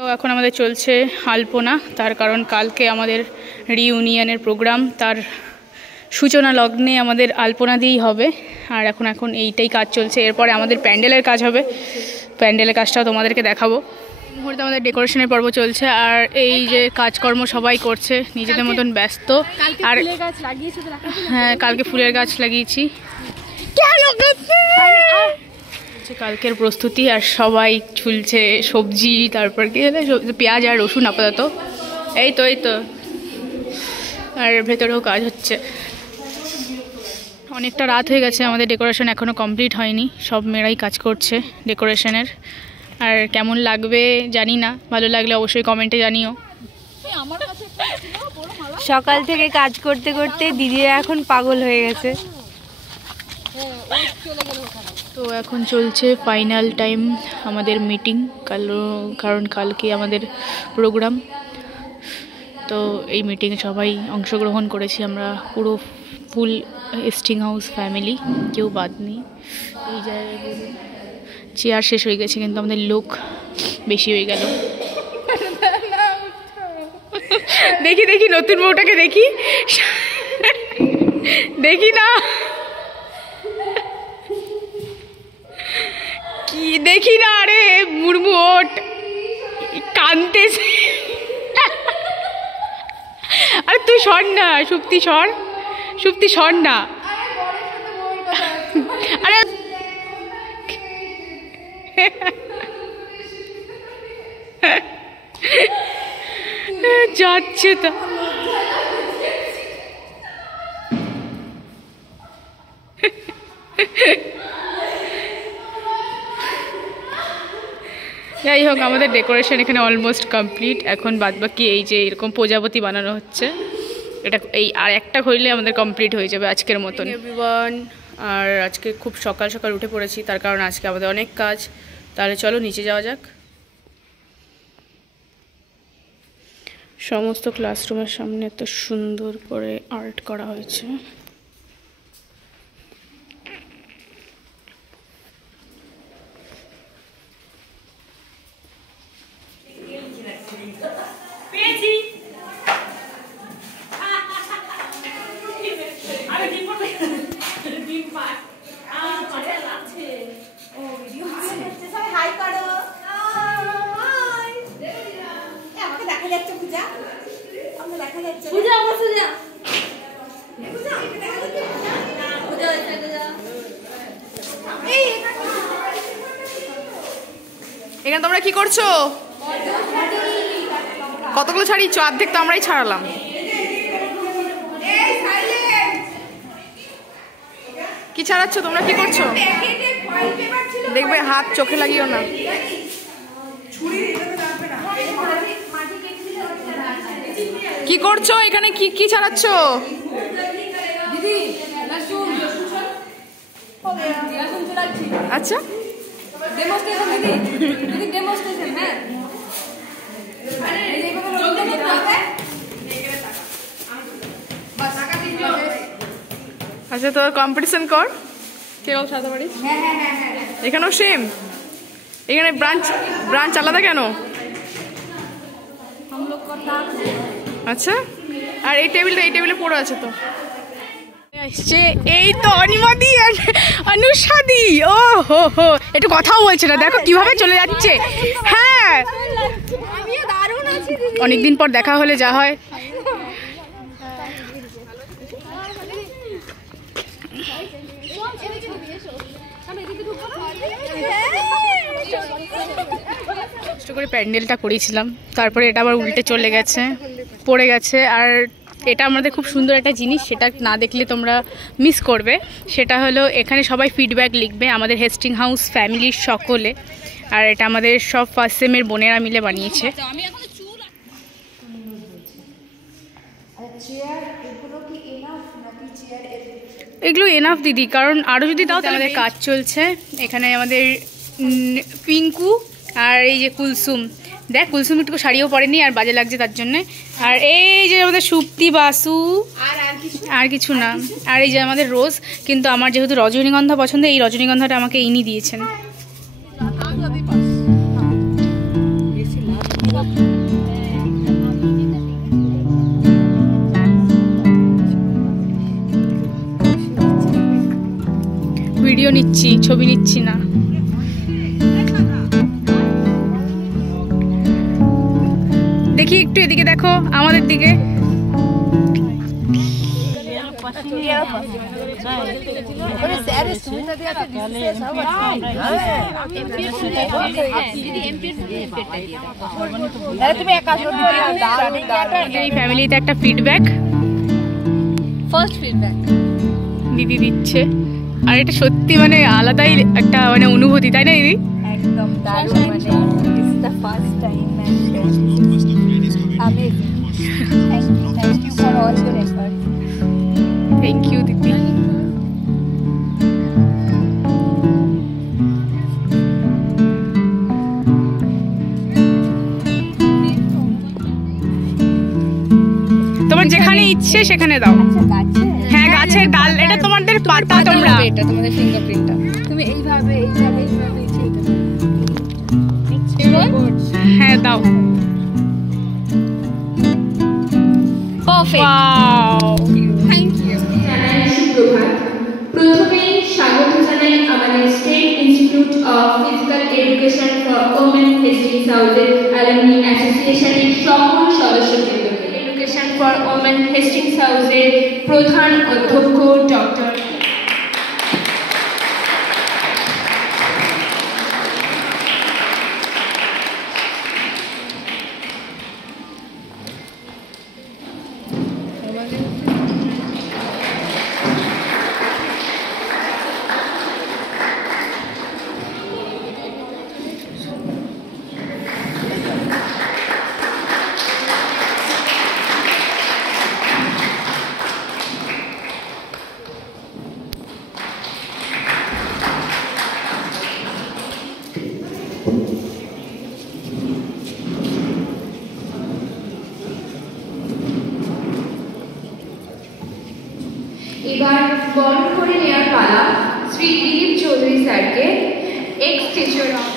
তো এখন আমাদের চলছে আলপনা, তার কারণ কালকে আমাদের রিইউনিয়নের প্রোগ্রাম, তার সূচনা লগ্নে আমাদের আলপনা দিয়েই হবে। আর এখন এইটাই কাজ চলছে, এরপরে আমাদের প্যান্ডেলের কাজ হবে, প্যান্ডেলের কাজটাও তোমাদেরকে দেখাবো। এই মুহূর্তে আমাদের ডেকোরেশনের পর্ব চলছে, আর এই যে কাজকর্ম সবাই করছে নিজেদের মতন ব্যস্ত। আর হ্যাঁ, কালকে ফুলের গাছ লাগিয়েছি, কালকের প্রস্তুতি। আর সবাই ঝুলছে সবজি, তারপর কি পেঁয়াজ আর রসুন আপাতত। এই তো আর ভেতরেও কাজ হচ্ছে। অনেকটা রাত হয়ে গেছে, আমাদের ডেকোরেশন এখনও কমপ্লিট হয়নি, সব মেয়েরাই কাজ করছে ডেকোরেশনের। আর কেমন লাগবে জানি না, ভালো লাগলে অবশ্যই কমেন্টে জানিও। সকাল থেকে কাজ করতে করতে দিদিরা এখন পাগল হয়ে গেছে। তো এখন চলছে ফাইনাল টাইম আমাদের মিটিং, কারণ কালকে আমাদের প্রোগ্রাম। তো এই মিটিংয়ে সবাই অংশগ্রহণ করেছি আমরা, পুরো ফুল এস্টিং হাউস ফ্যামিলি, কেউ বাদ নেই। এই জায়গায় চেয়ার শেষ হয়ে গেছে, কিন্তু আমাদের লোক বেশি হয়ে গেল। দেখি নতুন বউটাকে দেখি না কি দেখি না, আরে মুরমু ওট কানতেছে। আরে তুই সর না, সুপ্তি সর না। আরে যাচ্ছে তো। যাই হোক, আমাদের ডেকোরেশন এখানে অলমোস্ট কমপ্লিট। এখন বাদবাকি এই যে এরকম প্রজাপতি বানানো হচ্ছে, এটা এই আর একটা হইলে আমাদের কমপ্লিট হয়ে যাবে আজকের মতন। এভরিওয়ান, আর আজকে খুব সকাল সকাল উঠে পড়েছি, তার কারণ আজকে আমাদের অনেক কাজ। তাহলে চলো নিচে যাওয়া যাক। সমস্ত ক্লাসরুমের সামনে এত সুন্দর করে আর্ট করা হয়েছে। এখানে তোমরা কি করছো? কতগুলো ছাড়িয়েছ? অর্ধেক তো আমরাই ছাড়ালাম। কি ছাড়াচ্ছ তোমরা? কি করছো? দেখবে হাত চোখে লাগিও না। কি করছো এখানে? কি ছাড়াচ্ছ? আচ্ছা, আচ্ছা তো কম্পিটিশন কর, কেউ সাদা পারিস। এখানেও সেম, এখানে ব্রাঞ্চ আলাদা কেন? আচ্ছা, আর এই টেবিলে পড়ে আছে তো। আসছে এই তো অনিমাদি আর অনুষাদি। ও হো, একটু কথাও বলছে না, দেখো কিভাবে চলে যাচ্ছে। হ্যাঁ, অনেকদিন পর দেখা হলে যা হয়। কষ্ট করে প্যান্ডেলটা করেছিলাম, তারপরে এটা আবার উল্টে চলে গেছে, পড়ে গেছে। আর এটা আমাদের খুব সুন্দর একটা জিনিস, সেটা না দেখলে তোমরা মিস করবে। সেটা হলো এখানে সবাই ফিডব্যাক লিখবে, আমাদের হেস্টিং হাউস ফ্যামিলির সকলে। আর এটা আমাদের সব ফার্স্ট সেমের বোনেরা মিলে বানিয়েছে। এগুলো এনাফ দিদি, কারণ আরও যদি দাও তাহলে। আমাদের কাজ চলছে এখানে, আমাদের পিঙ্কু আর এই যে কুলসুম, দেখ কুলসুম একটু শাড়িও পরেনি আর বাজে লাগছে তার জন্যে। আর এই যে আমাদের সুপ্তি, বাসু, আর কিছু না। আর এই যে আমাদের রোজ, কিন্তু আমার যেহেতু রজনীগন্ধা পছন্দ, এই রজনীগন্ধাটা আমাকে ইনি দিয়েছেন। ভিডিও নিচ্ছি, ছবি নিচ্ছি না। দেখি একটু এদিকে দেখো, আমাদের দিকে। এই ফ্যামিলিতে একটা ফিডব্যাক, ফার্স্ট ফিডব্যাক দিদি দিচ্ছে। আর এটা সত্যি মানে আলাদাই একটা মানে অনুভূতি, তাই না দিদি? একদম দারুণ, মানে it's the first time amazing. Thank you for all your efforts. Thank you দিদি। তোমার যেখানে ইচ্ছে সেখানে দাও। হ্যাঁ, গাছের ডাল, এটা তোমাদের পাতা, তোমরা এটা তোমাদের ফিঙ্গারপ্রিন্টটা, তুমি এইভাবে এইভাবে এইভাবে হ্যাঁ দাও। Perfect, wow, thank you. সুপ্রভাত। প্রথমেই স্বাগত জানাই আমাদের state institute of physical education for women Hastings হাউসের অ্যালুমনি অ্যাসোসিয়েশনের সকল সদস্যবৃন্দকে। এডুকেশন ফর ওমেন হেস্টিংস হাউসের প্রধান অধ্যক্ষ ডক্টর এবার বরণ করে নেওয়ার পালা শ্রী দিলীপ চৌধুরী স্যারকে, এক্স টিচার অফ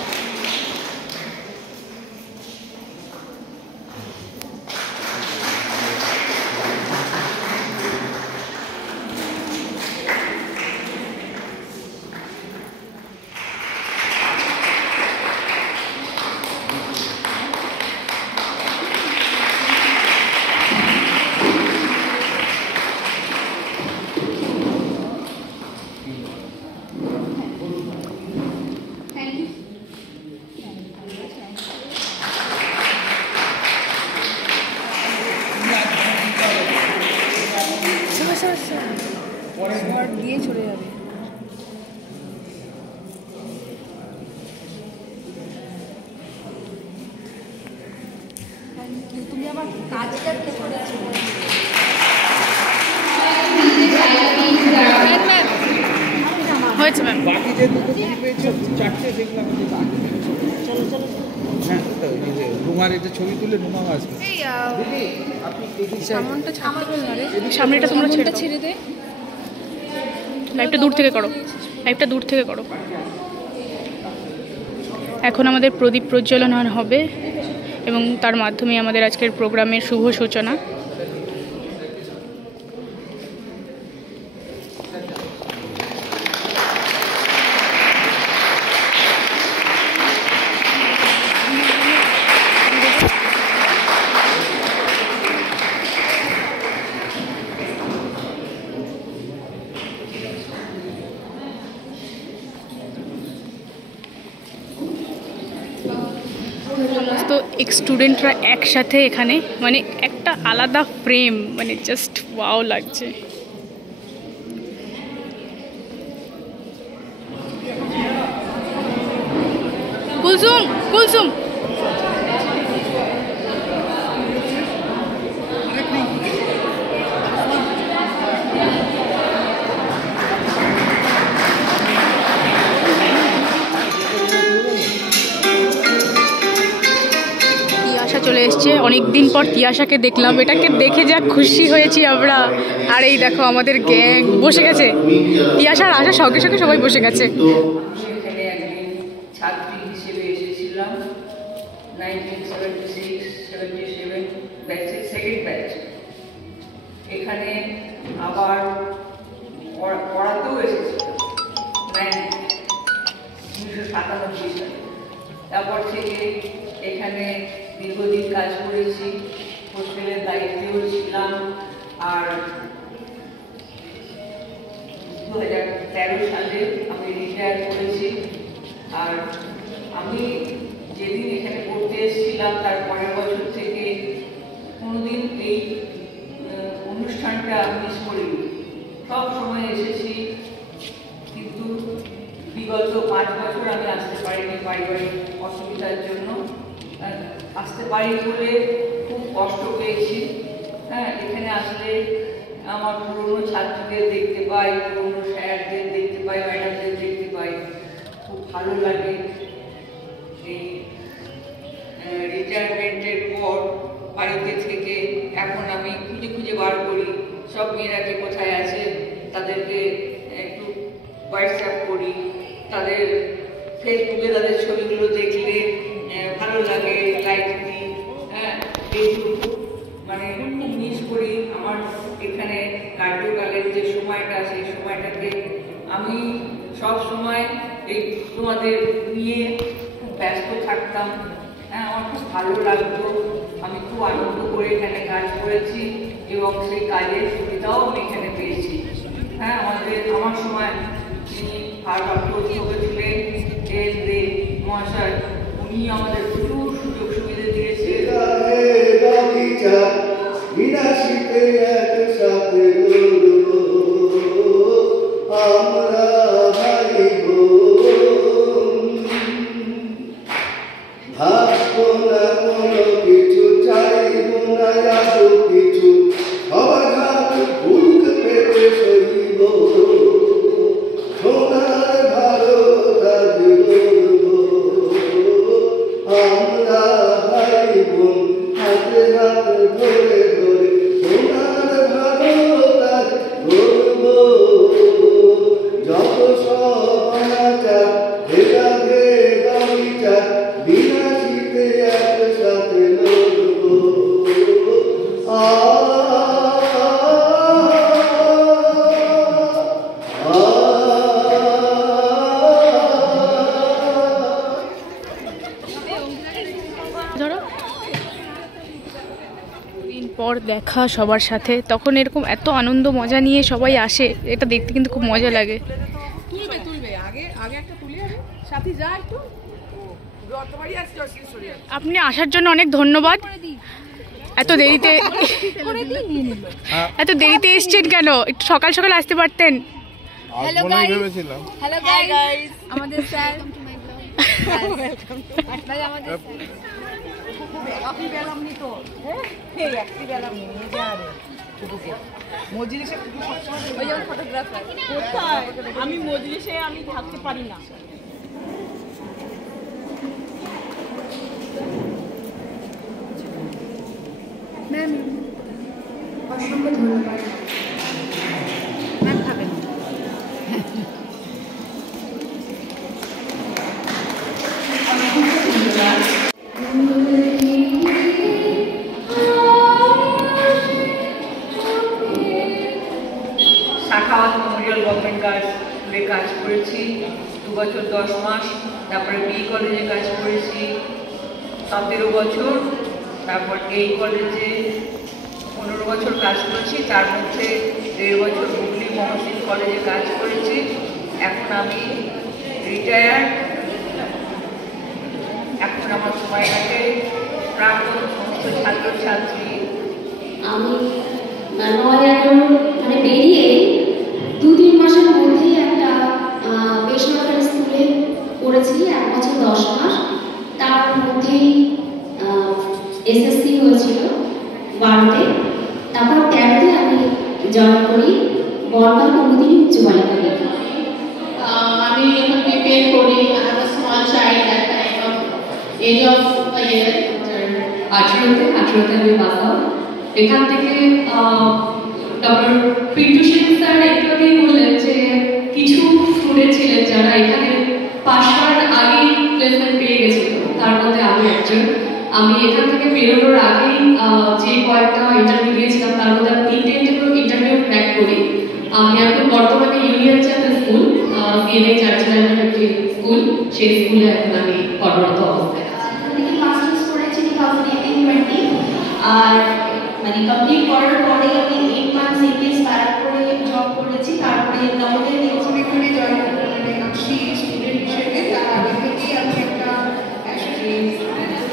দিয়ে চলে যাবে। তুমি আবার কাজটা কে করেছো? হয়েছে ম্যাম। বাকি যে দুটো তুমি পেয়েছো চারটে, সেগুলো আমাদের বাকি। চলো চলো, হ্যাঁ রুমার এটা ছবি তুলে রুমা আসবে। আপনি সামনটা ছাড়তে বল না রে, সামনেটা তোমরা ছেড়ে দে। লাইভটা দূর থেকে করো, লাইভটা দূর থেকে করো। এখন আমাদের প্রদীপ প্রজ্বলন হবে এবং তার মাধ্যমে আমাদের আজকের প্রোগ্রামের শুভ সূচনা। সমস্ত এক্স স্টুডেন্টরা একসাথে এখানে, মানে একটা আলাদা ফ্রেম, মানে জাস্ট ওয়াও লাগছে। কুলসুম কুলসুম চলে এসছে। অনেকদিন পর তিয়াশাকে দেখলাম, এটাকে দেখে যা খুশি হয়েছি আমরা। আর এই দেখো আমাদের গ্যাং বসে গেছে, তিয়াশার আসার সঙ্গে সঙ্গে সবাই বসে গেছে। সেখানে একদিন ছাত্রী হিসেবে এসেছিলাম 1976-77 ব্যাচের সেকেন্ড ব্যাচ। এখানে আবার পড়াতেও এসেছিলাম দীর্ঘদিন কাজ করেছি, হোস্টেলের দায়িত্বেও ছিলাম। আর 2013 সালে আমি রিটায়ার করেছি। আর আমি যেদিন এখানে পড়তে এসেছিলাম তার পরের বছর থেকে কোনোদিন এই অনুষ্ঠানটা মিস করিনি, সব সময় এসেছি। কিন্তু বিগত 5 বছর আমি আসতে পারিনি পারিবারিক অসুবিধার জন্য। আসতে পারি বলে খুব কষ্ট পেয়েছি। এখানে আসলে আমার পুরনো ছাত্রীদের দেখতে পাই, পুরনো স্যারদের দেখতে পাই, ম্যাডামদের দেখতে পাই, খুব ভালো লাগে। এই রিটায়ারমেন্টের পর বাড়িতে থেকে এখন আমি খুঁজে খুঁজে বার করি সব মেয়েরা কে কোথায় আছে, তাদেরকে একটু হোয়াটসঅ্যাপ করি, তাদের ফেসবুকে তাদের ছবিগুলো দেখলে ভালো লাগে, লাইক দিই। এইটুকু মানে মিস করি। আমার এখানে কার্যকালের যে সময়টা, সেই সময়টাকে আমি সব সময় এই তোমাদের নিয়ে খুব ব্যস্ত থাকতাম। আমার খুব ভালো লাগতো, আমি খুব আনন্দ করে এখানে কাজ করেছি এবং সেই কাজের সুবিধাও আমি এখানে পেয়েছি। আমার সময় যিনি ভারপ্রাপ্ত অধ্যক্ষ ছিলেন এস দে মহাশয়, উনি আমাদের প্রচুর সুযোগ সুবিধা দিয়েছে। পর দেখা সবার সাথে, তখন এরকম এত আনন্দ মজা নিয়ে সবাই আসে, এটা দেখতে কিন্তু খুব মজা লাগে। আপনি আসার জন্য অনেক ধন্যবাদ। এত দেরিতে এসছেন কেন? একটু সকাল সকাল আসতে পারতেন। হ্যালো গাইস, আমাদের স্যার আমাদের আমি মজলিসে আমি থাকতে পারি না। ম্যাম অসংখ্য ধন্যবাদ। ম্যাম খাবেন? শাখাওয়াত মেমোরিয়াল গভর্নমেন্ট গার্লস স্কুলে কাজ করেছি 2 বছর 10 মাস। তারপরে বি কলেজে কাজ করেছি 17 বছর। তারপর এই কলেজে 15 বছর কাজ করেছি, তার মধ্যে 1.5 বছর হুগলি মহসিন কলেজে কাজ করেছি। এখন আমি রিটায়ার্ড। এখন আমার সময় কাটে প্রাক্তন সমস্ত ছাত্রছাত্রী। আমি 9-11 মানে বেরিয়ে 2-3 মাসের মধ্যেই একটা বেসরকারি স্কুলে পড়েছি 1 বছর 10 মাস। তার মধ্যেই এসএসসি হয়েছিল 12-তে। তারপর 13-তে আমি জয়েন করি বনগাঁ কুমুদিনী উচ্চ বালিকা বিদ্যালয়ে। আমি এখন প্রিপেয়ার করি small child at time of age of 18তে আমি পাস আউট। এখান থেকে ডক্টর পিন্টু সেন স্যার একটু আগেই বললেন যে কিছু স্টুডেন্ট ছিলেন যারা এখানে পাশ করার আগেই প্লেসমেন্ট পেয়ে গেছিল, তার মধ্যে আমি একজন। আমি এখান থেকে বেরোনোর আগেই যে কয়েকটা ইন্টারভিউ দিয়েছিলাম তার মধ্যে আমি 3টে ইন্টারভিউ ক্র্যাক করি। আমি এখন বর্তমানে Union Chapel School CNA Churchill School, সেই স্কুলে এখন আমি কর্মরত অবস্থায়। মাস্টার্স করেছি 2008 আর মানে কমপ্লিট করার পরে আমি 8 মান্থস এমবিএস পার করে জব করেছি, তারপরে নবোদয় এক্সিবিশনে জয়েন করে মানে আমি স্টুডেন্ট হিসেবে তার আগে থেকেই আমি একটা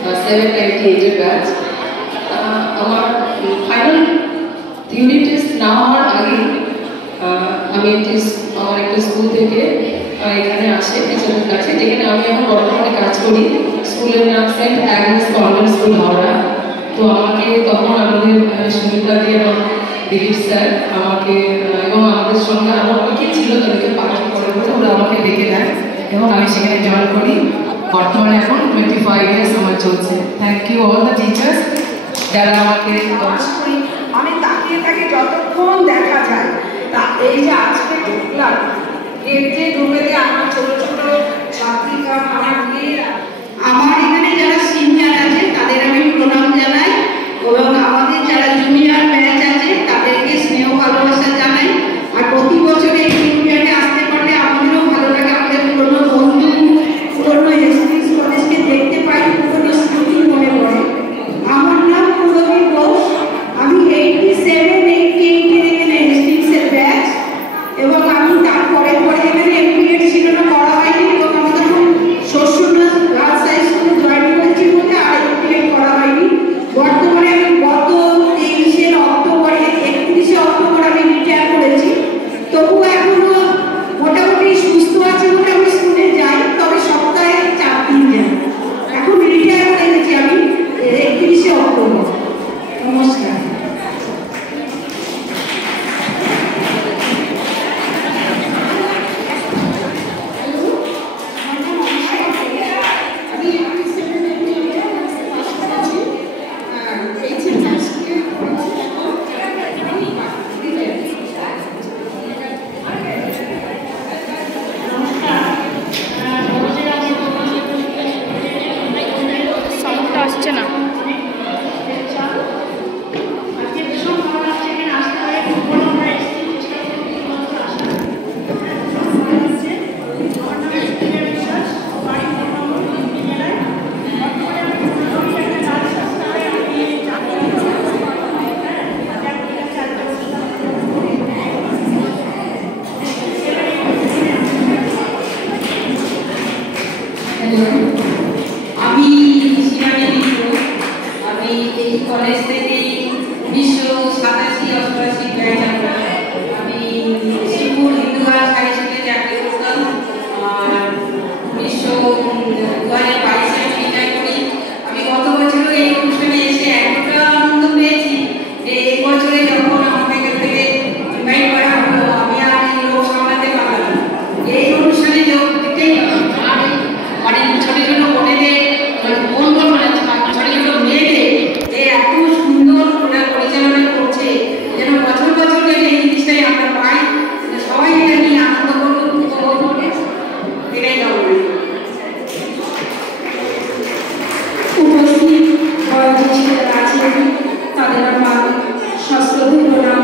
798 ব্যাচ। আমার ফাইনাল থিওরি টেস্ট না হওয়ার আগে আমি আমার একটা স্কুল থেকে এখানে আসে টিচারের কাছে, যেখানে আমি এখন বর্তমানে কাজ করি। স্কুলের নাম Saint Agnes Convent School Howrah. তো আমাকে তখন আমাদের সুমিতা দিয়ে এবং দিলীপ স্যার আমাকে এবং আমাদের সঙ্গে আরও অনেকে ছিল তাদেরকে পাঠান করে বলে ওরা আমাকে ডেকে নেয় এবং আমি সেখানে জয়েন করি। বর্তমানে এখন 25 ইয়ার্স আমার চলছে। Thank you all the teachers যারা আমাকে আমি তাকিয়ে থাকি যতক্ষণ দেখা যায়। তা এই যে আজকে ঢুকলাম এর যে রুমেতে আমার ছোট ছোট ছাত্রিকা আমার মেয়েরা, আমার এখানে যারা সিনিয়র আছে তাদের আমি প্রণাম জানাই এবং আমাদের যারা জুনিয়র ব্যাচ আছে তাদেরকে স্নেহ ভালোবাসা জানাই। আর প্রতি বছরে এই ইউনিয়নে আসতে পারলে আমাদেরও ভালো লাগে, আমাদের পুরনো বন্ধু পুরনো এসএস কলেজকে দেখতে পাই, পুরনো স্মৃতি মনে পড়ে। আমার নাম পুরবী ঘোষ, আমি 87-88 এখানে এসএসের ব্যাচ এবং আমি তারপরে পরে এখানে এমবিএড ছিল না, করা হয়নি এবং আমি তখন শ্বশুরনাথ গার্লস হাই স্কুলে জয়েন করেছি বলে আর এমবিএড করা হয়নি। বর্তমানে আমি গত 23 অক্টোবরে 31 অক্টোবর আমি রিটায়ার করেছি। তবুও এখনো মোটামুটি সুস্থ আছি বলে আমি স্কুলে যাই, তবে সপ্তাহে 4 দিন যাই। এখন রিটায়ার করে গেছি আমি 31 অক্টোবর। নমস্কার। সাউন্ডটা আসছে না। আমি আমি এই কলেজ থেকে 1987-88 ব্যাচ আমরা। আমি শিবপুর হিন্দু গার্লস হাই স্কুলে চাকরি করতাম আর 2022 আমি রিটায়ার করি। আমি গত বছর এই অনুষ্ঠানে এসে এতটা আনন্দ পেয়েছি যে এই বছরে যখন আমাকে এখান থেকে ইনভাইট করা হলো আমি আর এই লোক সামলাতে পারলাম না। এই অনুষ্ঠানে যোগ দিতেই আমি অনেক ছোট ছোট বোনেদের ছোট ছোট মেয়েদের যে এত সুন্দর ওরা পরিচালনা করছে, যেন বছর বছর যেন এই জিনিসটাই আমরা পাই, সবাই এটা নিয়ে আনন্দ করুন, উপভোগ করুন, এটাই কামনা। উপস্থিত বয়োজ্যেষ্ঠরা আছেন তাদের আমার সশ্রদ্ধ প্রণাম।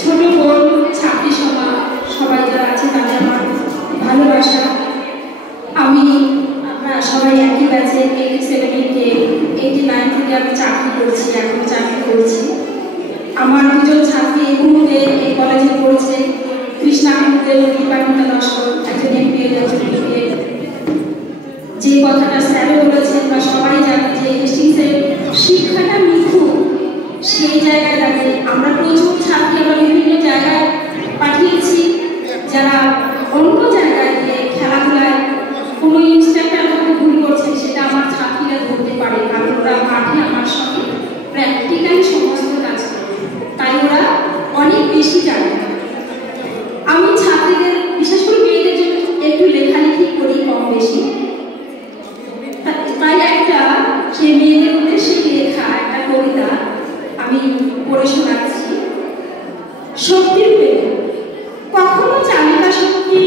ছোট বোন ছাত্রী সভা সবাই যারা আছে তাদের আমার ভালোবাসা। আমি সবাই একই ব্যাচে 87-89 থেকে আমি চাকরি করছি, এখন চাকরি করছি। আমার দুজন ছাত্রী এই মুহূর্তে এই কলেজে পড়ছে, কৃষ্ণানন্দের ডিপার্টমেন্টাল দর্শন, একজন এমবিএ একজন বিবিএ। যে কথাটা স্যারও বলেছেন বা সবাই জানে যে হেস্টিংসের শিক্ষাটা নিখুঁত, সেই জায়গায় দাঁড়িয়ে আমরা প্রচুর ছাত্রী আমরা বিভিন্ন জায়গায় পাঠিয়েছি যারা অন্য জায়গায় গিয়ে খেলাধুলায় কোনো ইনস্ট্রাক্টর হয়তো ভুল করছেন সেটা আমার ছাত্রীরা ধরতে পারে, কারণ ওরা মাঠে আমার সঙ্গে প্র্যাকটিক্যালি সমস্ত কাজ করে, তাই ওরা অনেক বেশি জানে। আমি ছাত্রীদের বিশেষ করে মেয়েদের জন্য একটু লেখালেখি করি কম বেশি, তাই একটা সে মেয়েদের উদ্দেশ্যে লেখা একটা কবিতা আমি পড়ে শোনাচ্ছি। শক্তির পেয়ে কখনো চালিকা শক্তি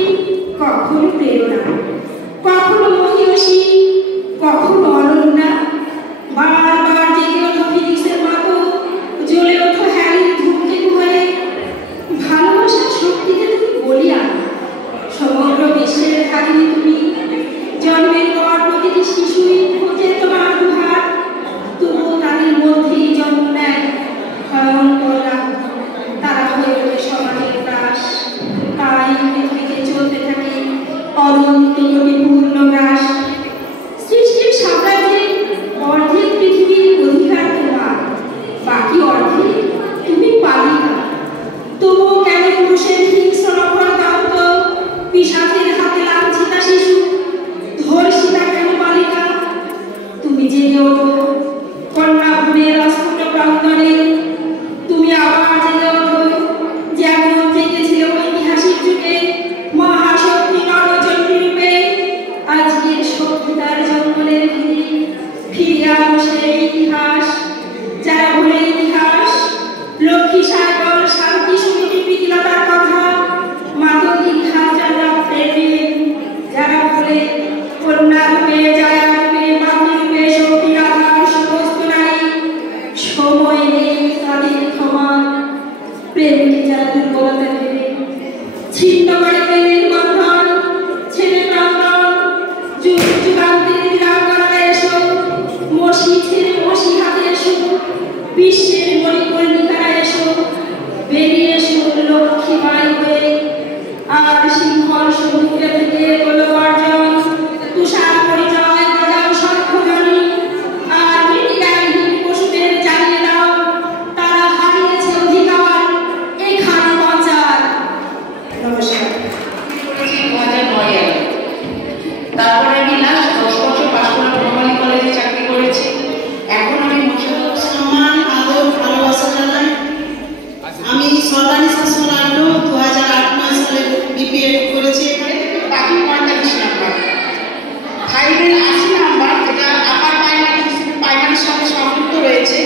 রয়েছে,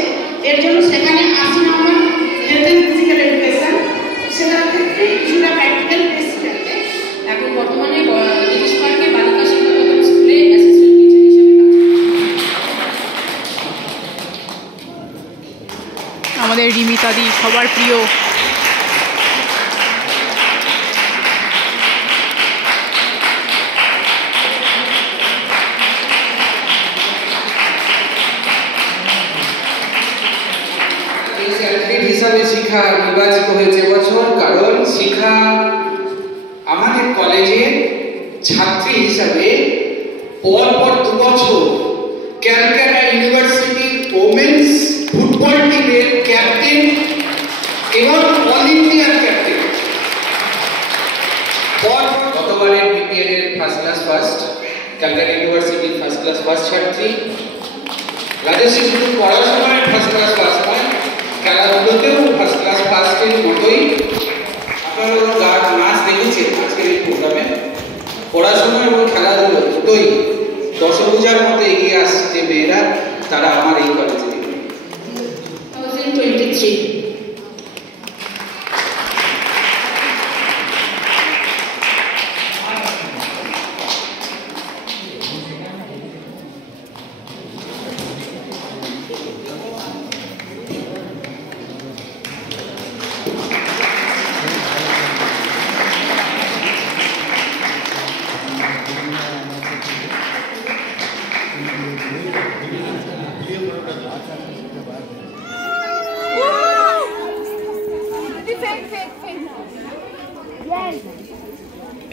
এর জন্য সেখানে 80 নম্বর হেলথ অ্যান্ড ফিজিক্যাল এডুকেশন, সেটার ক্ষেত্রে কিছুটা প্র্যাকটিক্যাল বেশি থাকবে। এখন বর্তমানে নীতিশ পার্কে বালিকা শিক্ষা স্কুলে অ্যাসিস্ট্যান্ট টিচার হিসেবে আমাদের রিমিতাদি সবার প্রিয়। হিসাবে শিক্ষা নির্বাচিত হয়েছে বছর, কারণ শিক্ষা আমাদের কলেজের ছাত্রী হিসাবে পরপর 2 বছর ক্যালকাটা ইউনিভার্সিটি ওমেন্স ফুটবল টিমের ক্যাপ্টেন এবং অল ইন্ডিয়ার ক্যাপ্টেন। পরপর গতবারের বিপিএল এর ফার্স্ট ক্লাস ফার্স্ট, ক্যালকাটা ইউনিভার্সিটির ফার্স্ট ক্লাস ফার্স্ট ছাত্রী। রাজশ্রী শুধু পড়াশোনায় ফার্স্ট ক্লাস ফার্স্ট নয়, খেলাধুলোতেও ফার্স্ট ক্লাস ফার্স্টের মতোই। আপনারা নাচ দেখেছেন আজকের এই প্রোগ্রামে, পড়াশোনা এবং খেলাধুলো দুটোই দশভূজার মতো এগিয়ে আসছে মেয়েরা, তারা আমার এই কলেজে 2023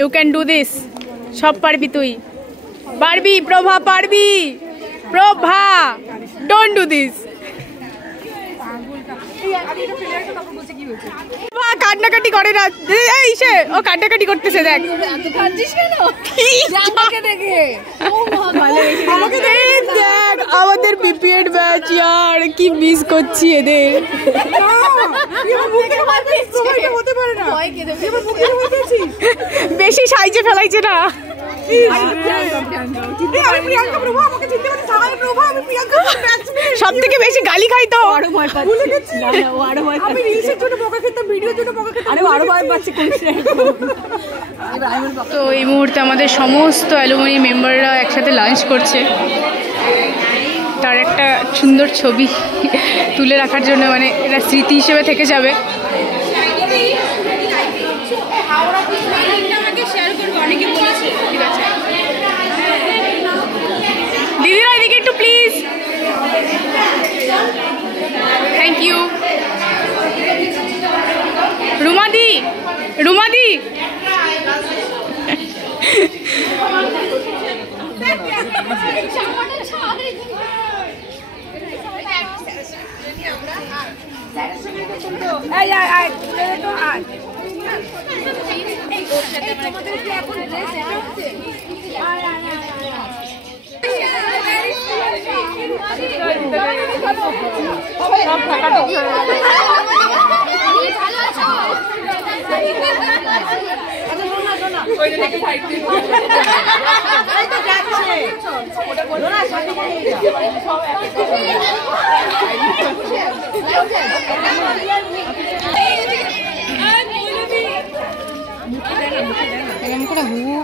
ইউ ক্যান ডু দিস, সব পারবি তুই, পারবি প্রভা, পারবি প্রভা, ডোন্ট ডু দিস। কান্নাকাটি করে না, এই সে ও কান্নাকাটি করতেছে, দেখ দেখ আমাদের বিপিএড ব্যাচ, ইয়ার কি মিস করছি এদের। বেশি সাইজে ফেলাইছে না। সব থেকে বেশি গালি খাই তো। তো এই মুহূর্তে আমাদের সমস্ত অ্যালুমিনি মেম্বাররা একসাথে লাঞ্চ করছে, তার একটা সুন্দর ছবি তুলে রাখার জন্য, মানে এটা স্মৃতি হিসেবে থেকে যাবে। দিদিরা এদিকে একটু প্লিজ, থ্যাংক ইউ। রুমাদি, রুমাদি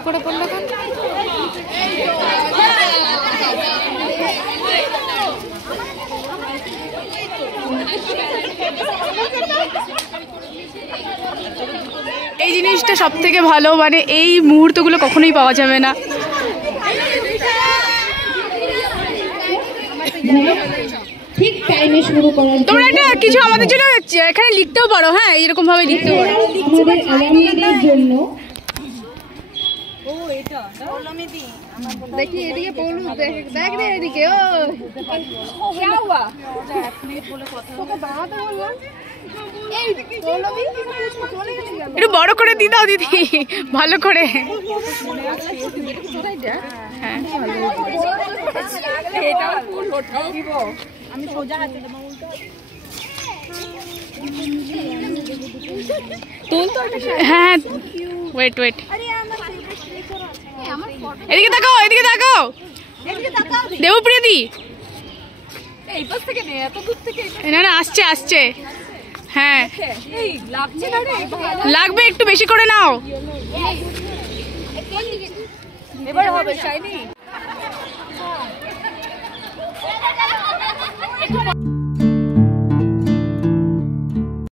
করে পড়লো কেন? এই জিনিসটা সব থেকে ভালো, মানে এই মুহূর্তগুলো কখনোই পাওয়া যাবে না। ঠিক টাইমে শুরু করার তোমরা এটা কিছু আমাদের জন্য এখানে লিখতেও পারো, হ্যাঁ এরকম ভাবে লিখতেও পারো আমাদের আগামীদের জন্য। দেখি এদিকে পড়লু, দেখ দেখ রে এদিকে। ও কি हुआ? তোকে দাঁড়াতে বললাম। এই পড়লবি একটু বড় করে দি দাও দিদি, ভালো করে। হ্যাঁ এটা ফুল ওঠাও দিব আমি সোজা হাতে দেব, উল্টো তুল তো। হ্যাঁ ওয়েট ওয়েট, এদিকে তাকাও, এদিকে তাকাও দেবপ্রিয়দি। এই পাশ থেকে নে, এত দূর থেকে। না না, আসছে আসছে। হ্যাঁ এই লাগছে না রে, লাগবে, একটু বেশি করে নাও। এবার হবে শাইনি।